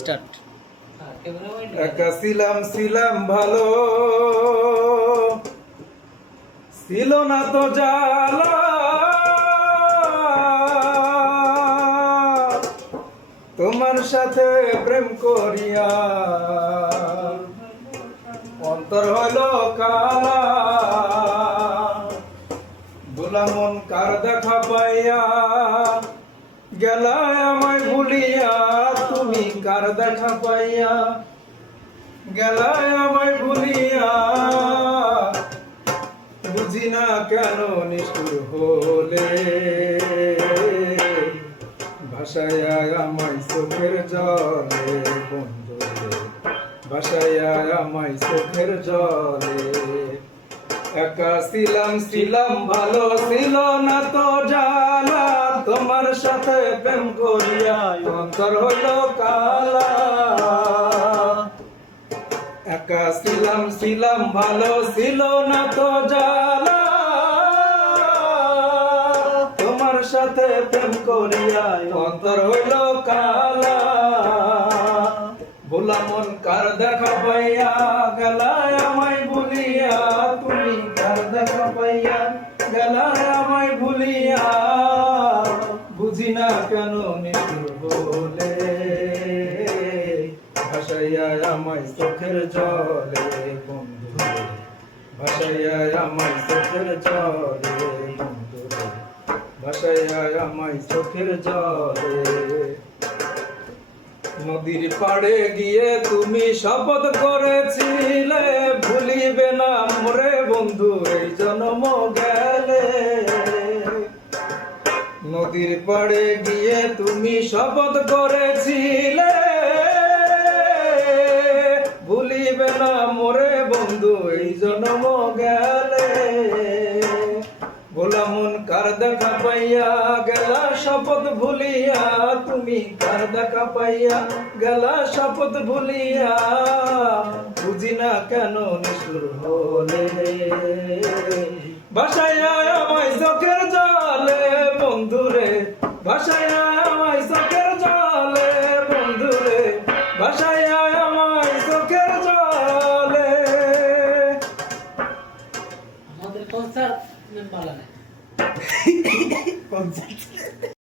Start. একা ছিলাম ছিলাম ভালো, ছিল না তো জ্বালা, তোমার সাথে প্রেম করিয়া অন্তর হলো কালা। ভোলা মন কার দেখা পাইয়া গেলায় আমায় ভুলিয়া, তুমি কার দেখা পাইয়া গেলায় আমায় ভুলিয়া। বুঝি না কেন নিষ্ঠুর হলে, ভাসাইয়া আমায় চোখের জলে বন্ধু, ভাসাইয়া আমায় চোখের জলে। একা ছিলাম ছিলাম ভালো, ছিল না তো জ্বালা, তোমার সাথে প্রেম করিয়া অন্তর হলো কালা। একা ছিলাম ছিলাম ভালো, ছিল না তো জ্বালা, তোমার সাথে প্রেম করিয়া অন্তর হইল কালা। ভোলা মন কার দেখা পাইয়া গেলায় আমায় ভুলিয়া, তুমি কার দেখা পাইয়া গেলায় আমায় ভুলিয়া। বুঝি না কেন নিষ্ঠুর বলে, ভাসাইয়া আমায় চোখের জলে বন্ধু, ভাসাইয়া আমায় চোখের জলে বন্ধু, ভাসাইয়া আমায় চোখের জলে। নদীর পাড়ে গিয়ে তুমি শপথ করেছিলে, ভুলিবে না মোরে বন্ধু এই জন্ম গেলে। নদীর পাড়ে গিয়ে তুমি শপথ করেছিলে, ভুলিবে না মোরে বন্ধু এই জন্ম গেলে। ভোলা মন কার দেখা পাইয়া গেলা শপথ ভুলিয়া, তুমি কার দেখা পাইয়া গেলা শপথ ভুলিয়া। বুঝি না কেন নিষ্ঠুর হলে, ভাসাইয়া আমায় চোখের জলে বন্ধুরে, ভাসাইয়া আমায় চোখের জলে বন্ধুরে, ভাসাইয়া আমায় চোখের জলে। আমাদের কনসার্ট পালা নাই। কনসার্ট